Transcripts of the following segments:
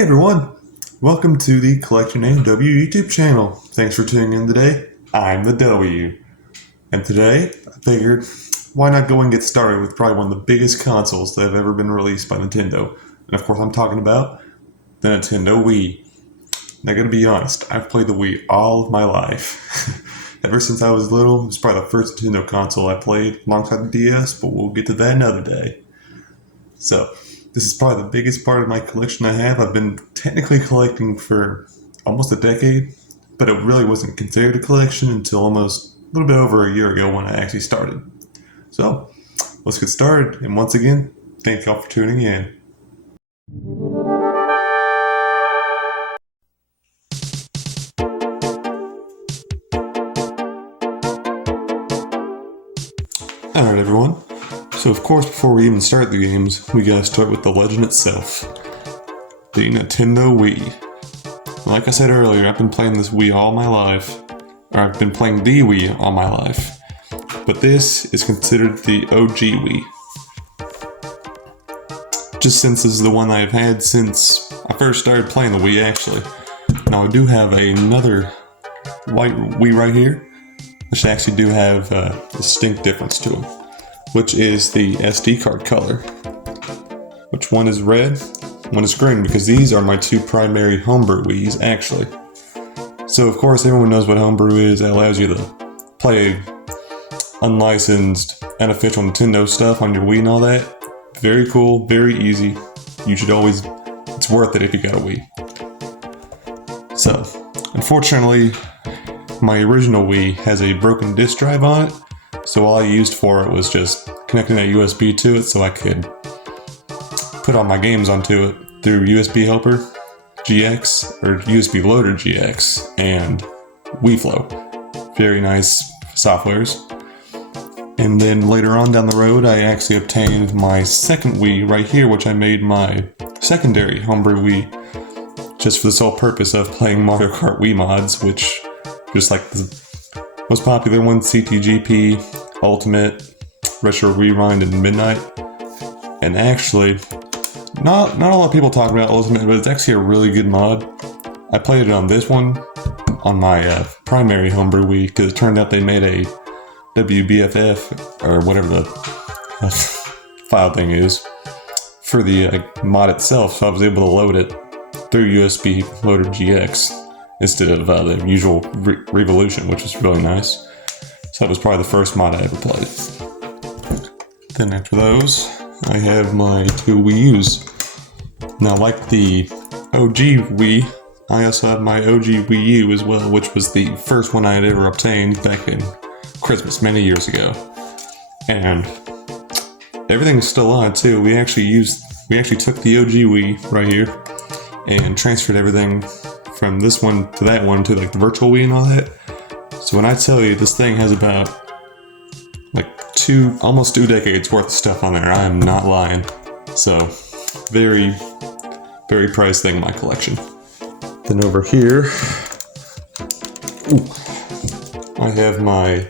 Hey everyone, welcome to the Collection Name W YouTube channel. Thanks for tuning in today. I'm the W. And today, I figured, why not go and get started with probably one of the biggest consoles that have ever been released by Nintendo. And of course I'm talking about the Nintendo Wii. Now I gotta be honest, I've played the Wii all of my life. Ever since I was little, it was probably the first Nintendo console I played alongside the DS, but we'll get to that another day. So, this is probably the biggest part of my collection I have. I've been technically collecting for almost a decade, but it really wasn't considered a collection until almost a little bit over a year ago when I actually started. So, let's get started, and once again, thank y'all for tuning in. Alright everyone, so of course before we even start the games, we gotta start with the legend itself. The Nintendo Wii. Like I said earlier, I've been playing this Wii all my life. Or I've been playing the Wii all my life. But this is considered the OG Wii. Just since this is the one I've had since I first started playing the Wii actually. Now I do have another white Wii right here, which actually do have a distinct difference to them, which is the SD card color. Which one is red, one is green, because these are my two primary homebrew Wiis actually. So of course everyone knows what homebrew is. It allows you to play unlicensed, unofficial Nintendo stuff on your Wii and all that. Very cool, very easy. You should always, it's worth it if you got a Wii. So, unfortunately, my original Wii has a broken disk drive on it, so all I used for it was just connecting a USB to it so I could put all my games onto it through USB Helper GX, or USB Loader GX, and WiiFlow. Very nice softwares. And then later on down the road, I actually obtained my second Wii right here, which I made my secondary homebrew Wii, just for the sole purpose of playing Mario Kart Wii mods, which just like the most popular ones, CTGP, Ultimate, Retro Rewind, and Midnight. And actually, not a lot of people talk about Ultimate, but it's actually a really good mod. I played it on this one, on my primary homebrew Wii, because it turned out they made a WBFF, or whatever the file thing is, for the mod itself, so I was able to load it through USB Loader GX. Instead of the usual Revolution, which was really nice. So that was probably the first mod I ever played. Then after those, I have my two Wii U's. Now like the OG Wii, I also have my OG Wii U as well, which was the first one I had ever obtained back in Christmas many years ago. And everything's still on it too. We actually took the OG Wii right here and transferred everything from this one to that one to like the virtual Wii and all that. So when I tell you this thing has about like almost 2 decades worth of stuff on there, I am not lying. So very, very prized thing in my collection. Then over here, I have my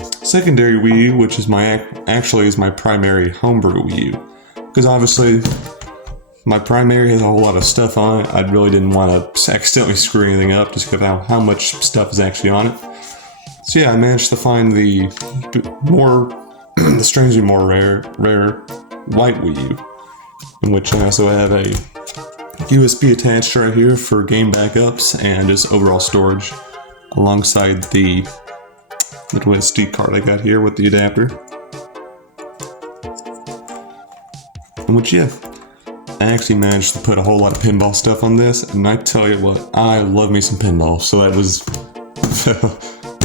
secondary Wii U, which is actually my primary homebrew Wii U, because obviously my primary has a whole lot of stuff on it. I really didn't want to accidentally screw anything up just because of how much stuff is actually on it. So yeah, I managed to find the strangely more rare white Wii U, in which I also have a USB attached right here for game backups and just overall storage, alongside the little SD card I got here with the adapter. In which, yeah, I actually managed to put a whole lot of pinball stuff on this, and I tell you what, I love me some pinball, so that was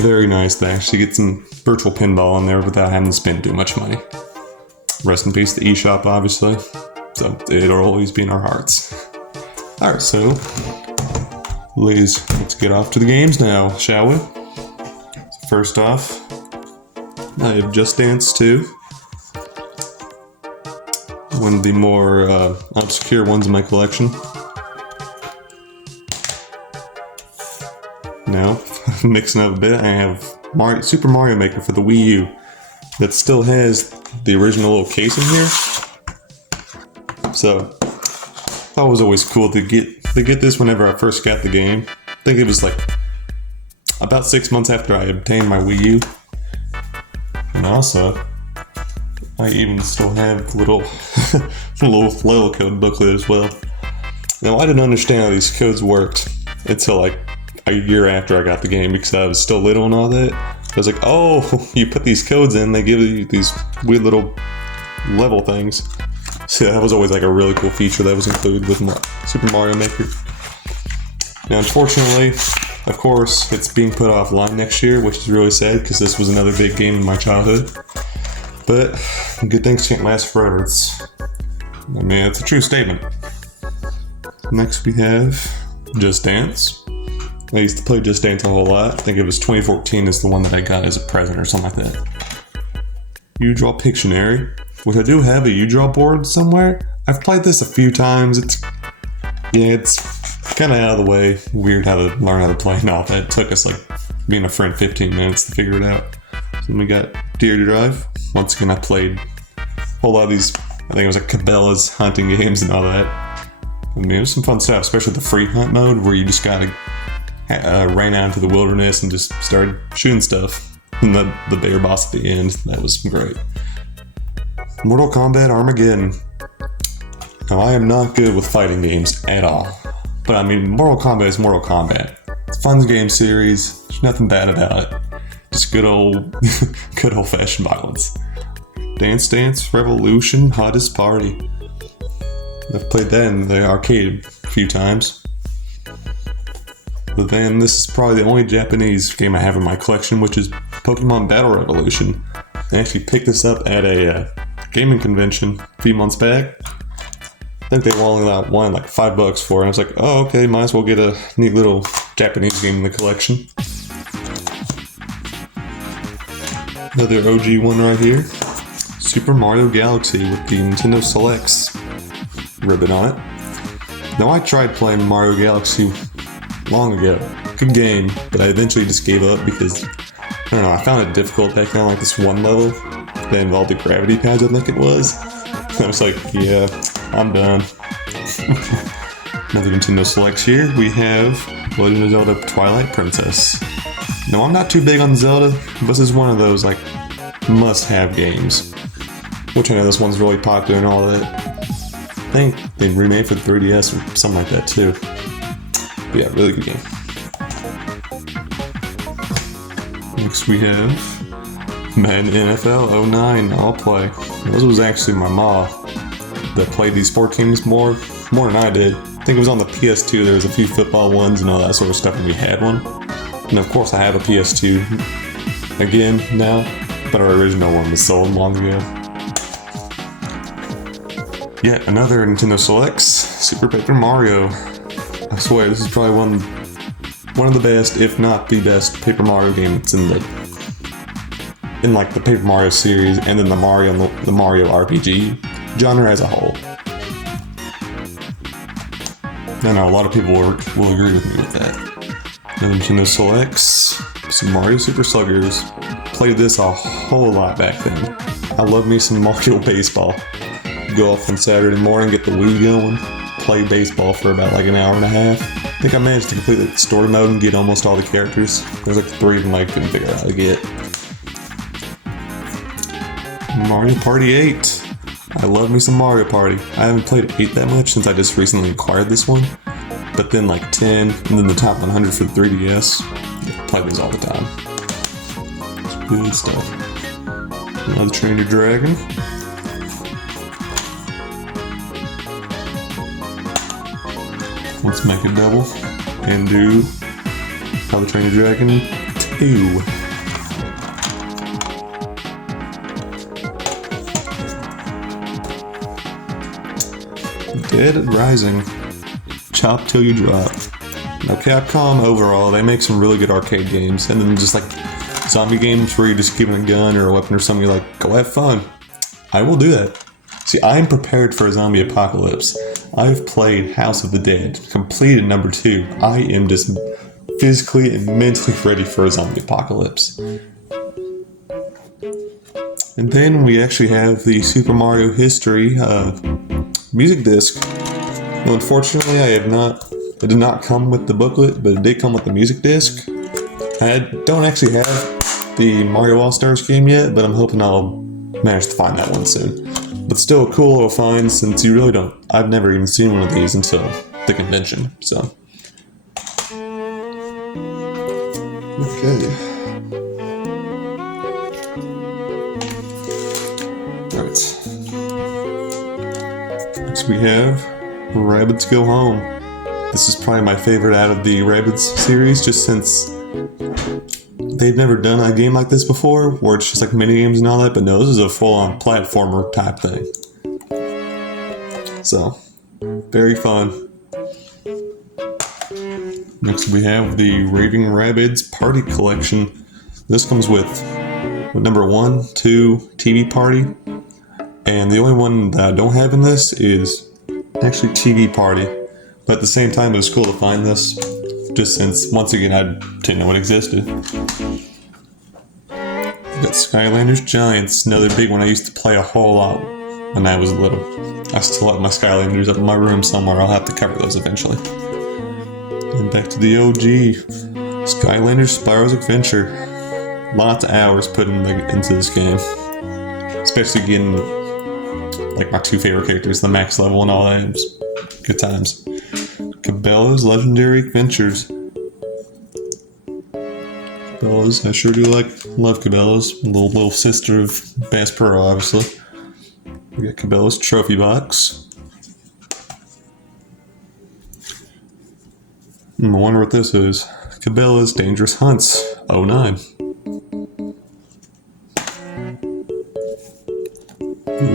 very nice to actually get some virtual pinball on there without having to spend too much money. Rest in peace to eShop, obviously, so it'll always be in our hearts. Alright, so let's get off to the games now, shall we? So first off, I have Just Dance 2. One of the more obscure ones in my collection. Now, mixing up a bit, I have Super Mario Maker for the Wii U that still has the original little case in here. So, thought it was always cool to get this whenever I first got the game. I think it was like about 6 months after I obtained my Wii U. And also, I even still have the little level code booklet as well. Now, I didn't understand how these codes worked until like a year after I got the game, because I was still little and all that. I was like, oh, you put these codes in, they give you these weird little level things. So that was always like a really cool feature that was included with Super Mario Maker. Now, unfortunately, of course, it's being put offline next year, which is really sad because this was another big game in my childhood. But good things can't last forever. It's a true statement. Next we have Just Dance. I used to play Just Dance a whole lot. I think it was 2014 is the one that I got as a present or something like that. U-Draw Pictionary, which I do have a U-Draw board somewhere. I've played this a few times. It's kind of out of the way. Weird how to learn how to play and all that. It took us like being a friend 15 minutes to figure it out. So then we got Deer Drive. Once again, I played a whole lot of these. I think it was like Cabela's hunting games and all that. I mean, it was some fun stuff, especially the free hunt mode where you just gotta ran out into the wilderness and just started shooting stuff. And the bear boss at the end, that was great. Mortal Kombat Armageddon. Now, I am not good with fighting games at all. But I mean, Mortal Kombat is Mortal Kombat. It's a fun game series. There's nothing bad about it. Just good old-fashioned violence. Dance Dance Revolution Hottest Party. I've played that in the arcade a few times. But then this is probably the only Japanese game I have in my collection, which is Pokemon Battle Revolution. I actually picked this up at a gaming convention a few months back. I think they only wanted like $5 for it. And I was like, oh, okay, might as well get a neat little Japanese game in the collection. Another OG one right here. Super Mario Galaxy with the Nintendo Selects ribbon on it. Now, I tried playing Mario Galaxy long ago. Good game, but I eventually just gave up because, I don't know, I found it difficult back on like this one level that involved the gravity pads, I think it was. I was like, yeah, I'm done. Another Nintendo Selects here. We have Legend of Zelda Twilight Princess. No, I'm not too big on Zelda, but this is one of those like must-have games. Which I know this one's really popular and all that. I think they remade for the 3DS or something like that too. But yeah, really good game. Next we have Madden NFL 09 All Play. This was actually my mom that played these sport teams more than I did. I think it was on the PS2. There was a few football ones and all that sort of stuff, and we had one. And of course I have a PS2 again now, but our original one was sold long ago. Yet another Nintendo Selects, Super Paper Mario. I swear this is probably one of the best, if not the best, Paper Mario game that's in like the Paper Mario series, and then the Mario RPG genre as a whole. I know a lot of people will agree with me with that. And Nintendo Selects, some Mario Super Sluggers. Played this a whole lot back then. I love me some Mario Baseball. Go off on Saturday morning, get the Wii going, play baseball for about like an hour and a half. I think I managed to complete the story mode and get almost all the characters. There's like 3 of them I couldn't figure out how to get. Mario Party 8. I love me some Mario Party. I haven't played 8 that much since I just recently acquired this one. But then like 10, and then the top 100 for the 3DS. I play these all the time. It's good stuff. Another Train Your Dragon. Let's make a double and do How to Train Your Dragon 2. Dead Rising. Chop Till You Drop. Now Capcom overall, they make some really good arcade games, and then just like zombie games where you're just given a gun or a weapon or something, you're like, go have fun. I will do that. See, I am prepared for a zombie apocalypse. I've played House of the Dead, completed number 2. I am just physically and mentally ready for a zombie apocalypse. And then we actually have the Super Mario History music disc. Well, unfortunately, it did not come with the booklet, but it did come with the music disc. I don't actually have the Mario All-Stars game yet, but I'm hoping I'll manage to find that one soon. But still a cool little find, since you really don't... I've never even seen one of these until the convention, so... Okay. Alright. Next we have Rabbids Go Home. This is probably my favorite out of the Rabbids series, just since they've never done a game like this before, where it's just like mini games and all that, but no, this is a full-on platformer type thing. So, very fun. Next we have the Raving Rabbids Party Collection. This comes with number 1, 2, TV Party, and the only one that I don't have in this is actually TV Party. But at the same time, it was cool to find this, just since, once again, I didn't know it existed. We got Skylanders Giants, another big one I used to play a whole lot when I was little. I still have my Skylanders up in my room somewhere. I'll have to cover those eventually. And back to the OG, Skylanders Spyro's Adventure. Lots of hours put into this game, especially getting like my 2 favorite characters, the max level and all that. It was good times. Cabela's Legendary Adventures. Cabela's, I sure do love Cabela's. Little sister of Bass Pro, obviously. We got Cabela's Trophy Box. I wonder what this is. Cabela's Dangerous Hunts 09.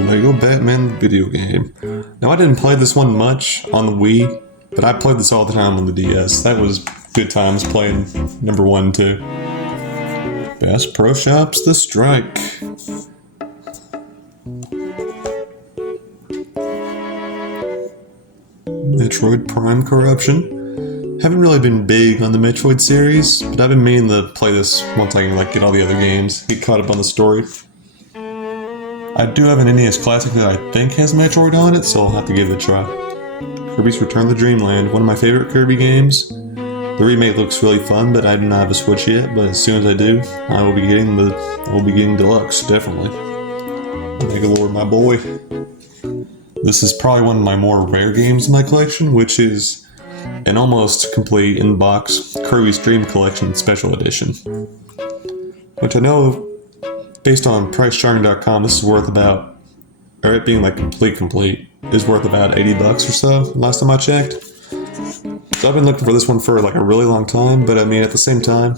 Lego Batman video game. Now, I didn't play this one much on the Wii, but I played this all the time on the DS. That was good times playing number 1 and 2. Bass Pro Shops The Strike. Metroid Prime Corruption. Haven't really been big on the Metroid series, but I've been meaning to play this once I can get all the other games, get caught up on the story. I do have an NES Classic that I think has Metroid on it, so I'll have to give it a try. Kirby's Return to Dreamland, one of my favorite Kirby games. The remake looks really fun, but I do not have a Switch yet, but as soon as I do, I will be getting Deluxe, definitely. Megalord, my boy. This is probably one of my more rare games in my collection, which is an almost complete in-box Kirby's Dream Collection Special Edition. Which I know, based on PriceCharting.com, this is worth about, or it being like complete, is worth about $80 or so, last time I checked. So I've been looking for this one for like a really long time, but I mean, at the same time,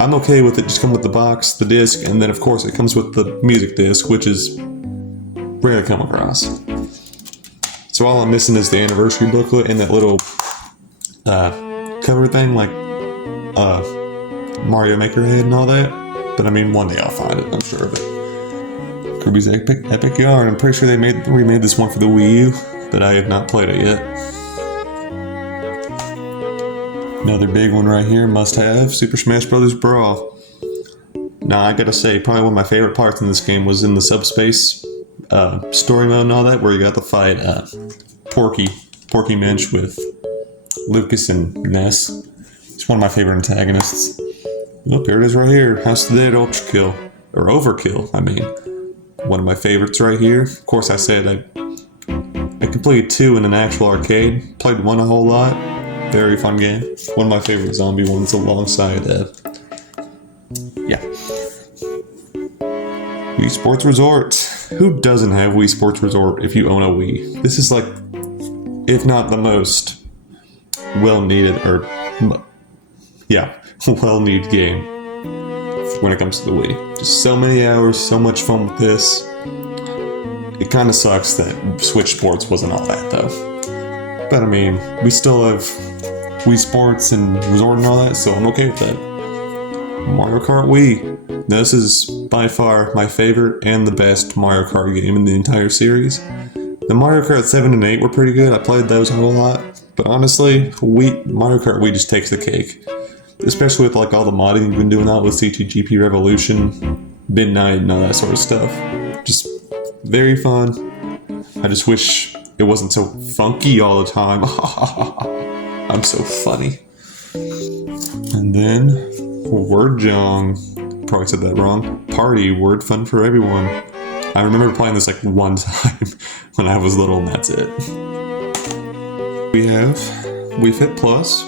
I'm okay with it just come with the box, the disc, and then of course it comes with the music disc, which is rare to come across. So all I'm missing is the anniversary booklet and that little cover thing, like Mario Maker head and all that. But I mean, one day I'll find it, I'm sure of it. Kirby's Epic Yarn. I'm pretty sure they remade this one for the Wii U, but I have not played it yet. Another big one right here, must have, Super Smash Bros. Brawl. Now, I gotta say, probably one of my favorite parts in this game was in the Subspace story mode and all that, where you got to fight Porky Minch with Lucas and Ness. It's one of my favorite antagonists. Oh, here it is right here. House of the Dead Ultra or Overkill, I mean. One of my favorites right here. Of course, I said I completed 2 in an actual arcade. Played 1 a whole lot. Very fun game. One of my favorite zombie ones alongside Wii Sports Resort. Who doesn't have Wii Sports Resort if you own a Wii? This is like, if not the most well-needed, well-needed game when it comes to the Wii. Just so many hours, so much fun with this. It kind of sucks that Switch Sports wasn't all that, though. But I mean, we still have Wii Sports and Resort and all that, so I'm okay with that. Mario Kart Wii. This is by far my favorite and the best Mario Kart game in the entire series. The Mario Kart 7 and 8 were pretty good. I played those a whole lot. But honestly, Mario Kart Wii just takes the cake. Especially with like all the modding we've been doing out with CTGP Revolution, Midnight, and all that sort of stuff. Just very fun. I just wish it wasn't so funky all the time. I'm so funny. And then Word Jong, probably said that wrong. Party, word fun for everyone. I remember playing this like one time when I was little, and that's it. We have Wii Fit Plus.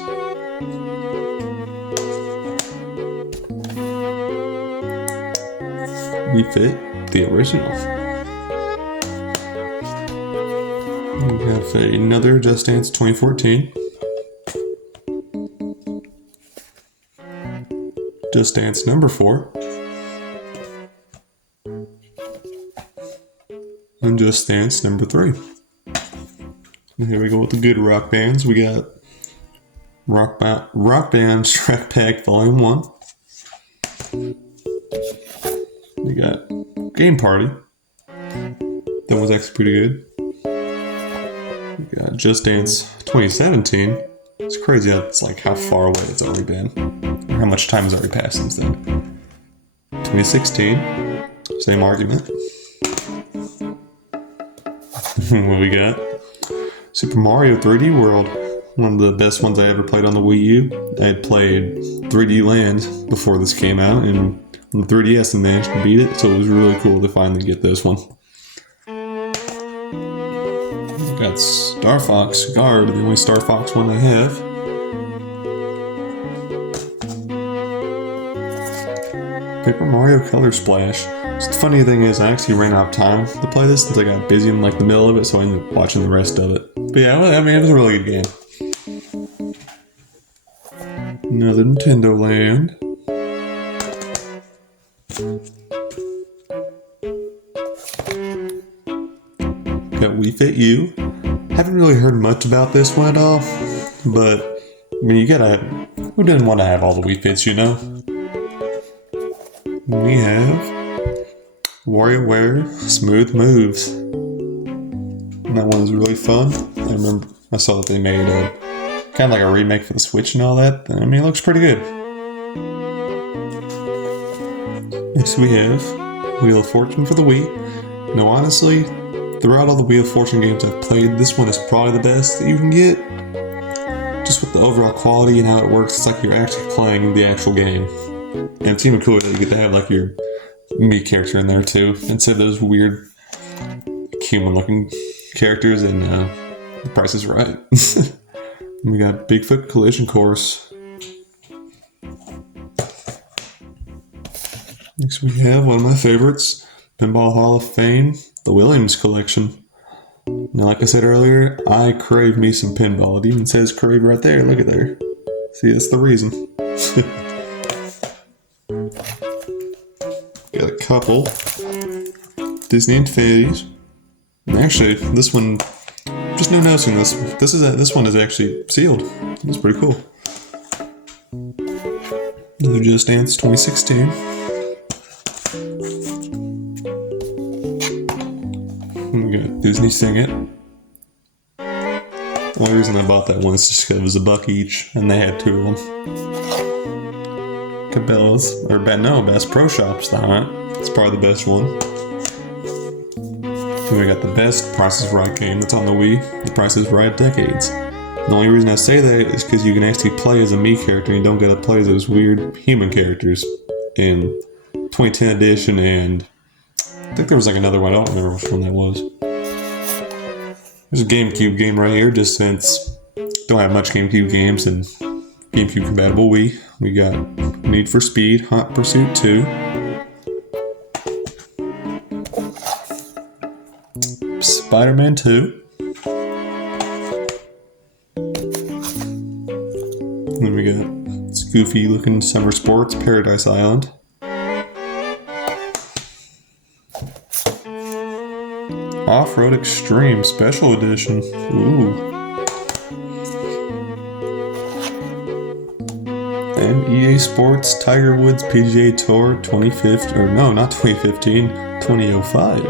Wii Fit, the original. We have another Just Dance 2014. Just Dance number 4. And Just Dance number 3. And here we go with the good rock bands. We got Rock Band Track Pack Volume 1. We got Game Party. That was actually pretty good. We got Just Dance 2017. It's crazy how it's like how far away it's already been. How much time has already passed since then. 2016. Same argument. What we got? Super Mario 3D World. One of the best ones I ever played on the Wii U. I had played 3D Land before this came out, and on the 3DS I managed to beat it, so it was really cool to finally get this one. I've got Star Fox Guard, the only Star Fox one I have. Paper Mario Color Splash. So the funny thing is, I actually ran out of time to play this since I got busy in like the middle of it, so I ended up watching the rest of it. But yeah, I mean, it was a really good game. Another Nintendo Land. Got Wii Fit U. Haven't really heard much about this one at all, but I mean, who didn't want to have all the Wii Fits, you know? We have WarioWare Smooth Moves. And that one was really fun. I remember I saw that they made a kind of like a remake for the Switch and all that. I mean, it looks pretty good. Next we have Wheel of Fortune for the Wii. Now honestly, throughout all the Wheel of Fortune games I've played, this one is probably the best that you can get. Just with the overall quality and how it works, it's like you're actually playing the actual game. And it's even cooler that you get to have like your Mii character in there too, instead of those weird human-looking characters in The Price is Right. We got Bigfoot Collision Course. Next we have one of my favorites, Pinball Hall of Fame, the Williams Collection. Now, like I said earlier, I crave me some pinball. It even says crave right there. Look at there. See, that's the reason. Got a couple Disney Infinities. And actually, this one, just no noticing this. This one is actually sealed. It's pretty cool. Another Just Dance 2016. And we got Disney Sing It. The only reason I bought that one is just because it was $1 each, and they had 2 of them. Cabela's, or Bass Pro Shops, the Hunt. It's probably the best one. And we got the best Price is Right game that's on the Wii, The Price is Right Decades. The only reason I say that is because you can actually play as a Mii character and you don't get to play as those weird human characters in 2010 edition, and I think there was like another one, I don't remember which one that was. There's a GameCube game right here, just since don't have much GameCube games and GameCube compatible Wii. We got Need for Speed, Hot Pursuit 2. Spider-Man 2. Then we got this goofy looking Summer Sports, Paradise Island. Off-Road Extreme Special Edition. Ooh. And EA Sports Tiger Woods PGA Tour 2015, or no, not 2015, 2005.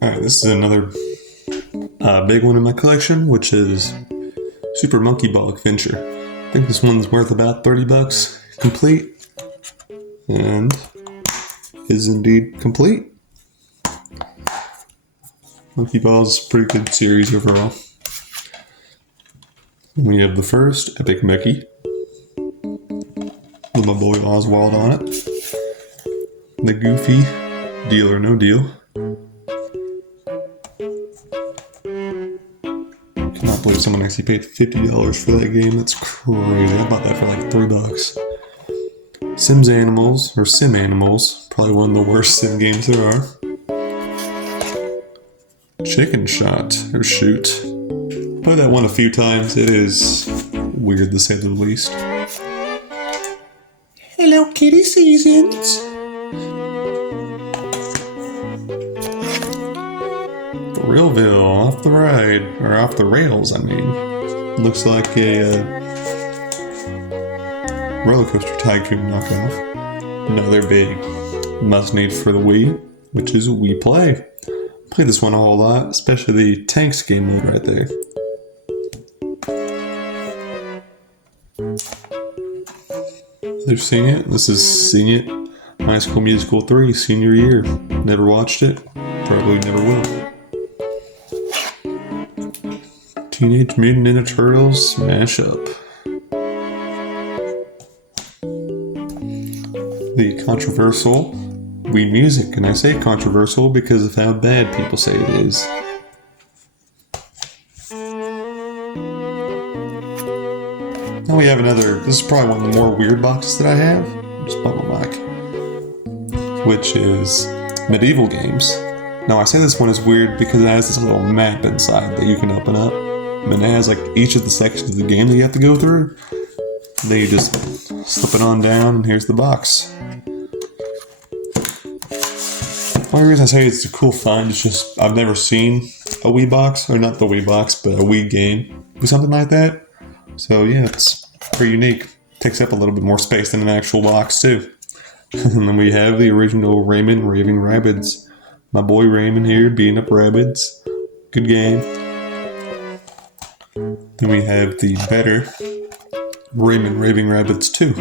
Alright, this is another big one in my collection, which is Super Monkey Ball Adventure. I think this one's worth about $30 complete, and is indeed complete. Monkey Ball is a pretty good series overall. We have the first Epic Mickey with my boy Oswald on it. The Goofy Deal or No Deal. Cannot believe someone actually paid $50 for that game. That's crazy. I bought that for like $3. Sims Animals, or Sim Animals, probably one of the worst sim games there are. Chicken Shot, or Shoot. Played that one a few times. It is weird to say the least. Hello Kitty Seasons. Realville, off the ride, or off the rails, I mean. Looks like a roller coaster tycoon knockoff. Another big must-need for the Wii, which is Wii Play. Play this one a whole lot, especially the Tanks game mode right there. They've seen it. This is Sing It. High School Musical 3, senior year. Never watched it. Probably never will. Teenage Mutant Ninja Turtles Smash Up. The controversial Wii Music, and I say controversial because of how bad people say it is. Now we have another, this is probably one of the more weird boxes that I have. Just bump my mic. Which is Medieval Games. Now I say this one is weird because it has this little map inside that you can open up. And it has like each of the sections of the game that you have to go through. And then you just slip it on down and here's the box. The only reason I say it's a cool find is just I've never seen a Wii box, or not the Wii box, but a Wii game with something like that. So yeah, it's pretty unique. Takes up a little bit more space than an actual box too. And then we have the original Rayman Raving Rabbids. My boy Raymond here beating up Rabbids. Good game. Then we have the better Rayman Raving Rabbids 2.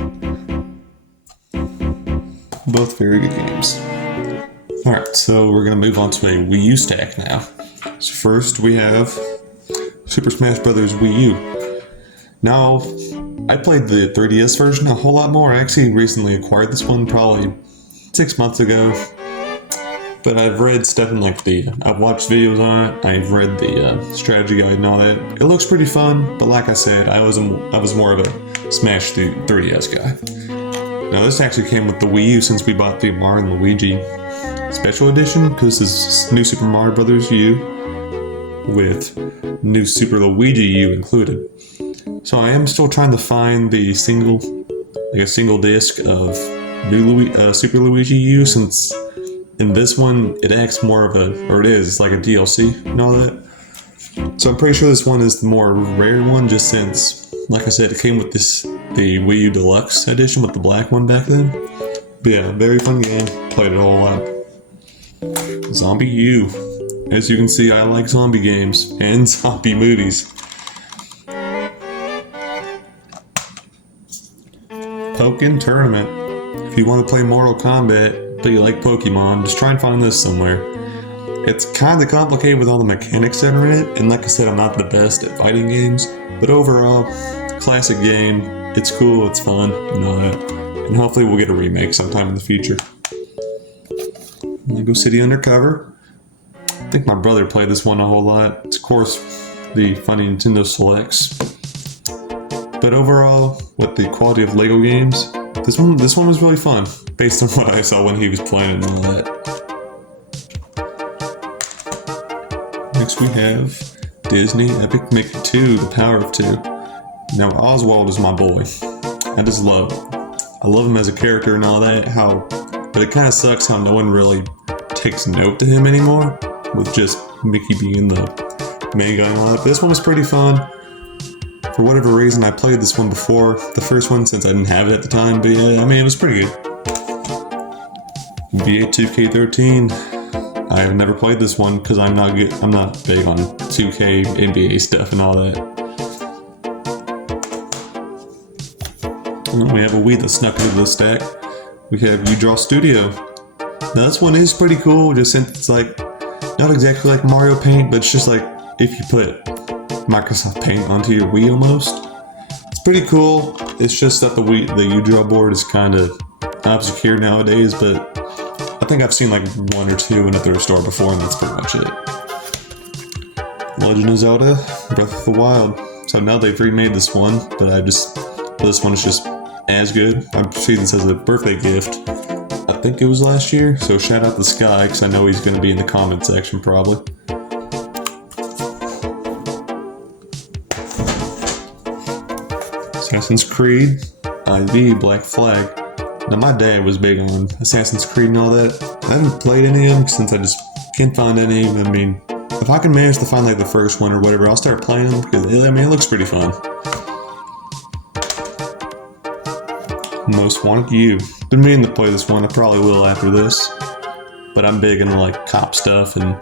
Both very good games. Alright, so we're going to move on to a Wii U stack now. So first we have Super Smash Bros. Wii U. Now, I played the 3DS version a whole lot more. I actually recently acquired this one probably 6 months ago. But I've read stuff in like I've watched videos on it. I've read the strategy guide and all that. It looks pretty fun, but like I said, I was more of a Smash 3DS guy. Now this actually came with the Wii U since we bought the Mario and Luigi Special Edition, because this is New Super Mario Bros. U with New Super Luigi U included. So I am still trying to find the single disc of Super Luigi U, since in this one, it acts more of it is like a DLC and all that. So I'm pretty sure this one is the more rare one, just since, like I said, it came with the Wii U Deluxe edition with the black one back then. But yeah, very fun game. Played it a whole lot. Zombie U. As you can see, I like zombie games and zombie movies. Pokken Tournament. If you want to play Mortal Kombat, but you like Pokemon, just try and find this somewhere. It's kind of complicated with all the mechanics that are in it, and like I said, I'm not the best at fighting games, but overall, classic game. It's cool, it's fun, and all that. And hopefully we'll get a remake sometime in the future. Lego City Undercover. I think my brother played this one a whole lot. It's of course the funny Nintendo Selects. But overall, with the quality of Lego games, this one was really fun, based on what I saw when he was playing and all that. Next we have Disney Epic Mickey 2, The Power of 2. Now Oswald is my boy. I love him as a character and all that, but it kind of sucks how no one really takes note to him anymore, with just Mickey being the main guy and all that. But this one was pretty fun. For whatever reason, I played this one before the first one since I didn't have it at the time, but yeah, I mean, it was pretty good. NBA 2K13. I have never played this one because I'm not big on 2K NBA stuff and all that. And then we have a Wii that snuck into the stack. We have U Draw Studio. Now this one is pretty cool, just since it's like not exactly like Mario Paint, but it's just like if you put Microsoft Paint onto your Wii almost. It's pretty cool. It's just that the U-Draw board is kind of obscure nowadays, but I think I've seen like one or two in a thrift store before, and that's pretty much it. Legend of Zelda Breath of the Wild. So now they've remade this one, but this one is just as good. I see this as a birthday gift. I think it was last year, so shout out to Sky, because I know he's going to be in the comment section probably. Assassin's Creed, IV, Black Flag. Now my dad was big on Assassin's Creed and all that. I haven't played any of them since I just can't find any. I mean, if I can manage to find like the first one or whatever, I'll start playing them, because I mean, it looks pretty fun. Most Wanted You. Been meaning to play this one. I probably will after this, but I'm big into like cop stuff and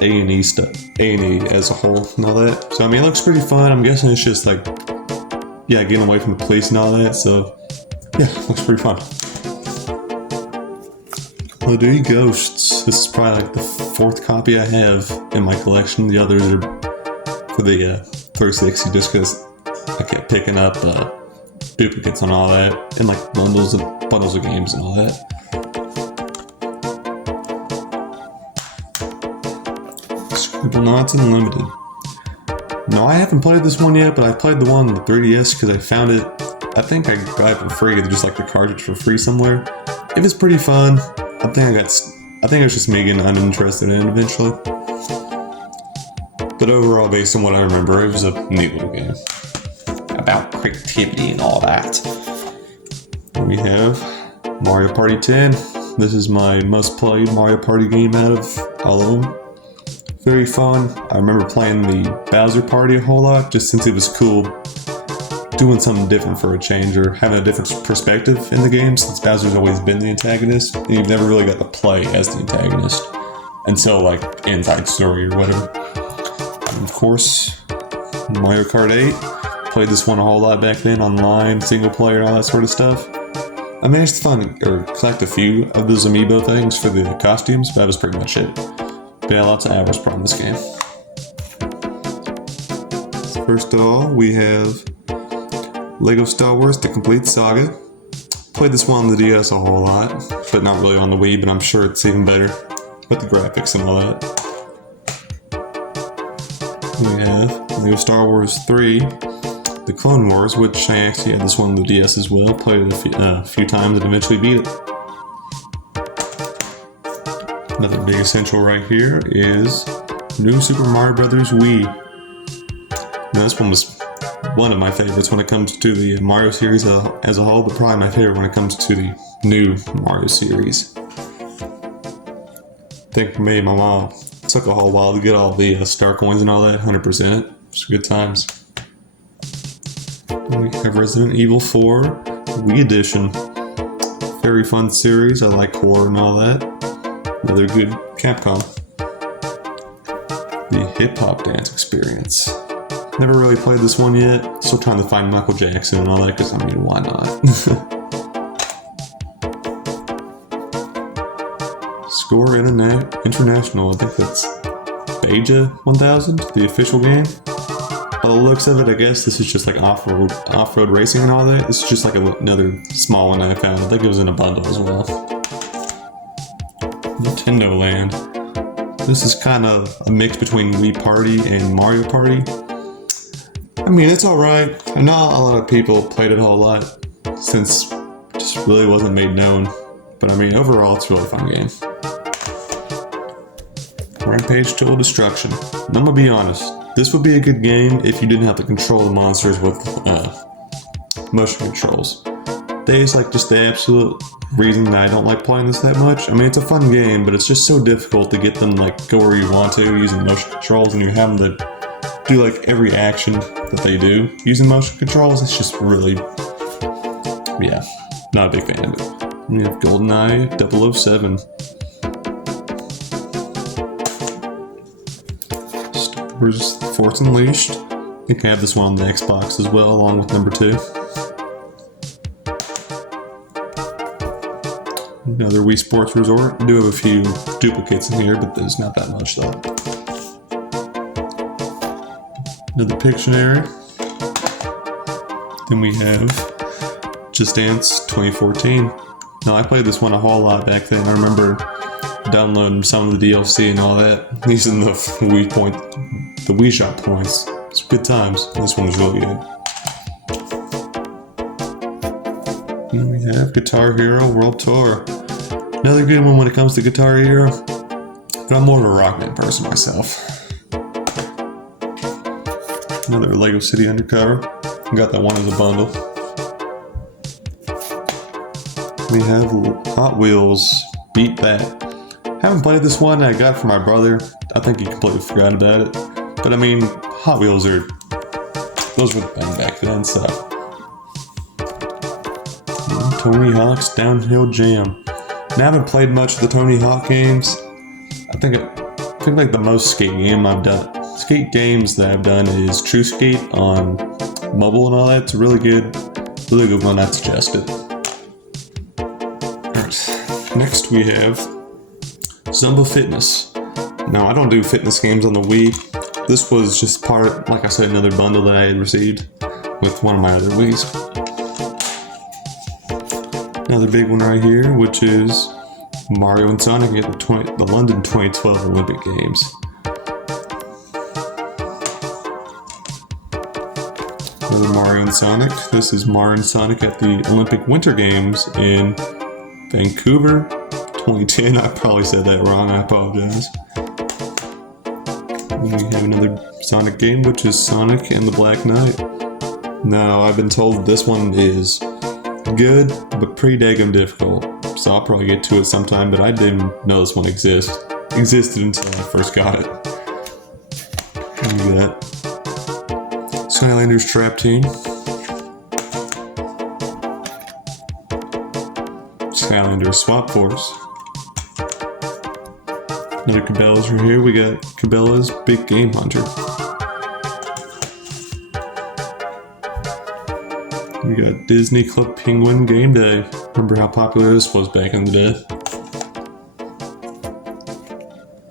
A&E stuff, A&E as a whole and all that. So I mean, it looks pretty fun. I'm guessing it's just like, yeah, getting away from the police and all that. So yeah, looks pretty fun. Call of Duty Ghosts. This is probably like the fourth copy I have in my collection. The others are for the 360, just because I kept picking up duplicates on all that, and like bundles of games and all that. Scribblenauts Unlimited. No, I haven't played this one yet, but I played the one on the 3DS because I found it. I think I got it for free, just like the cartridge for free somewhere. It was pretty fun. I think it was just me getting uninterested in it eventually. But overall, based on what I remember, it was a neat little game about creativity and all that. We have Mario Party 10. This is my most played Mario Party game out of all of them. Very fun. I remember playing the Bowser Party a whole lot, just since it was cool doing something different for a change, or having a different perspective in the game, since Bowser's always been the antagonist, and you've never really got to play as the antagonist until like Inside Story or whatever. And of course, Mario Kart 8. Played this one a whole lot back then, online, single player, all that sort of stuff. I managed to collect a few of those amiibo things for the costumes, but that was pretty much it. But yeah, lots of hours playing this game. First of all, we have Lego Star Wars The Complete Saga. Played this one on the DS a whole lot, but not really on the Wii, but I'm sure it's even better with the graphics and all that. We have Lego Star Wars 3, The Clone Wars, which I actually had this one on the DS as well. Played it a few times and eventually beat it. Another big essential right here is New Super Mario Bros. Wii. Now this one was one of my favorites when it comes to the Mario series as a whole, but probably my favorite when it comes to the new Mario series. I think for me and my mom, it took a whole while to get all the star coins and all that, 100%. It's good times. We have Resident Evil 4 Wii Edition. Very fun series. I like horror and all that. Another good Capcom. The Hip Hop Dance Experience. Never really played this one yet. Still trying to find Michael Jackson and all that, because I mean, why not? Score International. I think that's Beja 1000, the official game. By the looks of it, I guess this is just like off-road racing and all that. This is just like another small one I found. I think it was in a bundle as well. Nintendo Land. This is kind of a mix between Wii Party and Mario Party. I mean, it's alright. I know a lot of people played it a whole lot since it just really wasn't made known. But I mean, overall, it's a really fun game. Rampage Total Destruction. Now, I'm gonna be honest. This would be a good game if you didn't have to control the monsters with motion controls. That is like just the absolute reason that I don't like playing this that much. I mean, it's a fun game, but it's just so difficult to get them like go where you want to using motion controls, and you're having to do like every action that they do using motion controls. It's just really, yeah, not a big fan of it. We have GoldenEye 007. Star Wars Force Unleashed. I think I have this one on the Xbox as well, along with number 2. Another Wii Sports Resort. I do have a few duplicates in here, but there's not that much though. Another Pictionary. Then we have Just Dance 2014. Now I played this one a whole lot back then. I remember downloading some of the DLC and all that, using the Wii Shop points. It's good times. This one was really good. And we have Guitar Hero World Tour. Another good one when it comes to Guitar Hero, but I'm more of a rock band person myself. Another Lego City Undercover. Got that one as a bundle. We have Hot Wheels Beat That. Haven't played this one. I got from my brother. I think he completely forgot about it. But I mean, Hot Wheels those were the thing back then, so. Tony Hawk's Downhill Jam. Now, I haven't played much of the Tony Hawk games. I think like the most skate games that I've done is True Skate on mobile and all that. It's really good one. I'd suggest it. Alright, next we have Zumba Fitness. Now, I don't do fitness games on the Wii. This was just like I said, another bundle that I had received with one of my other Wiis. Another big one right here, which is Mario and Sonic at the London 2012 Olympic Games. Another Mario and Sonic. This is Mario and Sonic at the Olympic Winter Games in Vancouver 2010. I probably said that wrong. I apologize. And we have another Sonic game, which is Sonic and the Black Knight. Now, I've been told this one is good, but pretty daggum difficult. So I'll probably get to it sometime, but I didn't know this one existed until I first got it. And we got Skylanders Trap Team. Skylanders Swap Force. Another Cabela's right here. We got Cabela's Big Game Hunter. We got Disney Club Penguin Game Day. Remember how popular this was back in the day.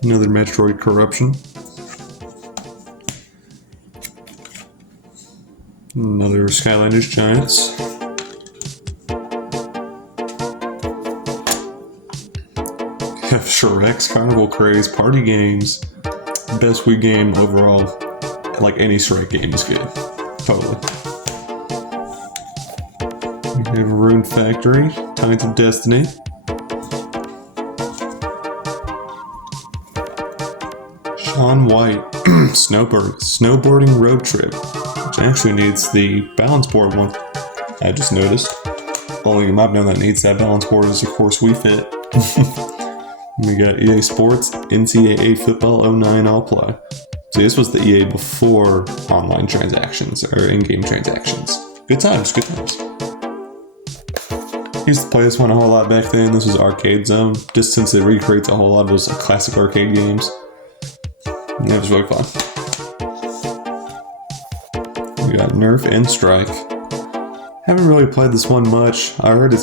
Another Metroid Corruption. Another Skylanders Giants. Shrek's Carnival Craze Party Games. Best Wii game overall. Like any Shrek game is good. Totally. We have Rune Factory, Tides of Destiny. Shaun White, Snowboarding Road Trip, which actually needs the balance board one. I just noticed. Only game I've known that needs that balance board is, of course, Wii Fit. We got EA Sports, NCAA Football 09 All Play. See, this was the EA before online transactions, or in-game transactions. Good times, good times. Used to play this one a whole lot back then. This was Arcade Zone, just since it recreates a whole lot of those classic arcade games. And it was really fun. We got Nerf and Strike. Haven't really played this one much. I heard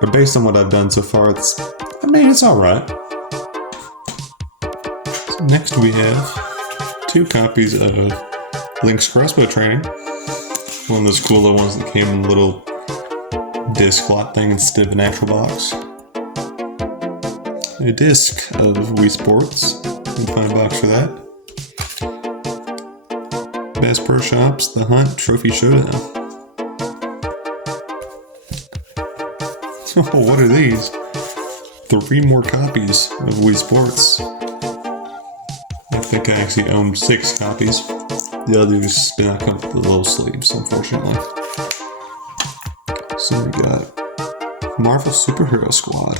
but based on what I've done so far, it's alright. So next we have 2 copies of Link's Crossbow Training. One of those cool little ones that came in a little disc slot thing instead of an actual box. A disc of Wii Sports. You can find a box for that. Bass Pro Shops, The Hunt Trophy Showdown. Oh, what are these? 3 more copies of Wii Sports. I think I actually owned 6 copies. The others did not come with the little sleeves, unfortunately. So we got Marvel Superhero Squad.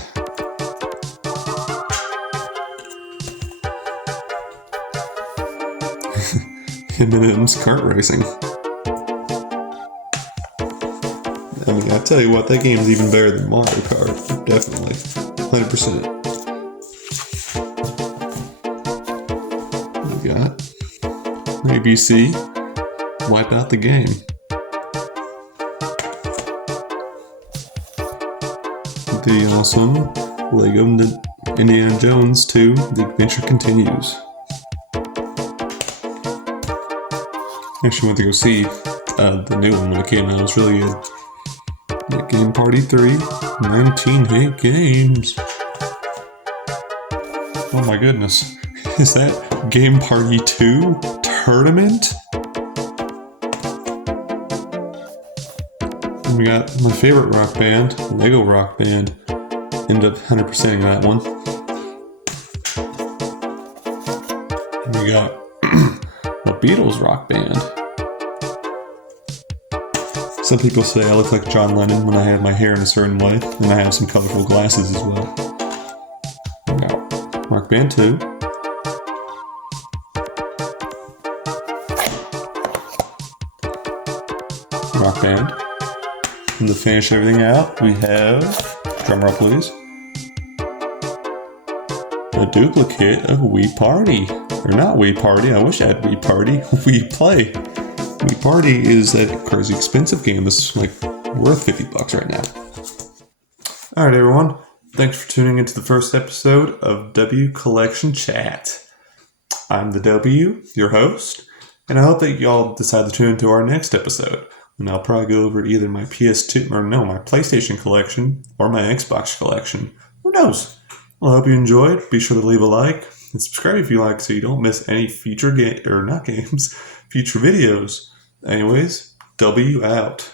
M&M's Kart Racing. I mean, I tell you what, that game is even better than Mario Kart. Definitely. 100%. We got ABC, Wipe Out the Game. the awesome Lego Indiana Jones 2, The Adventure Continues. Actually went to go see the new one when it came out. It was really good. Yeah, Game Party 3, 19 hit games. Oh my goodness. Is that Game Party 2 Tournament? And we got my favorite rock band, Lego Rock Band. Ended up 100%ing that one. And we got the Beatles Rock Band. Some people say I look like John Lennon when I have my hair in a certain way, and I have some colorful glasses as well. We got Rock Band 2. Rock Band. And to finish everything out, we have, drumroll please, a duplicate of Wii Party. Or not Wii Party, I wish I had Wii Party. Wii Play. Wii Party is that crazy expensive game that's like worth $50 right now. Alright everyone, thanks for tuning into the first episode of W Collection Chat. I'm the W, your host, and I hope that y'all decide to tune into our next episode. And I'll probably go over either my my PlayStation collection or my Xbox collection. Who knows? Well, I hope you enjoyed. Be sure to leave a like and subscribe if you like so you don't miss any future future videos. Anyways, W out.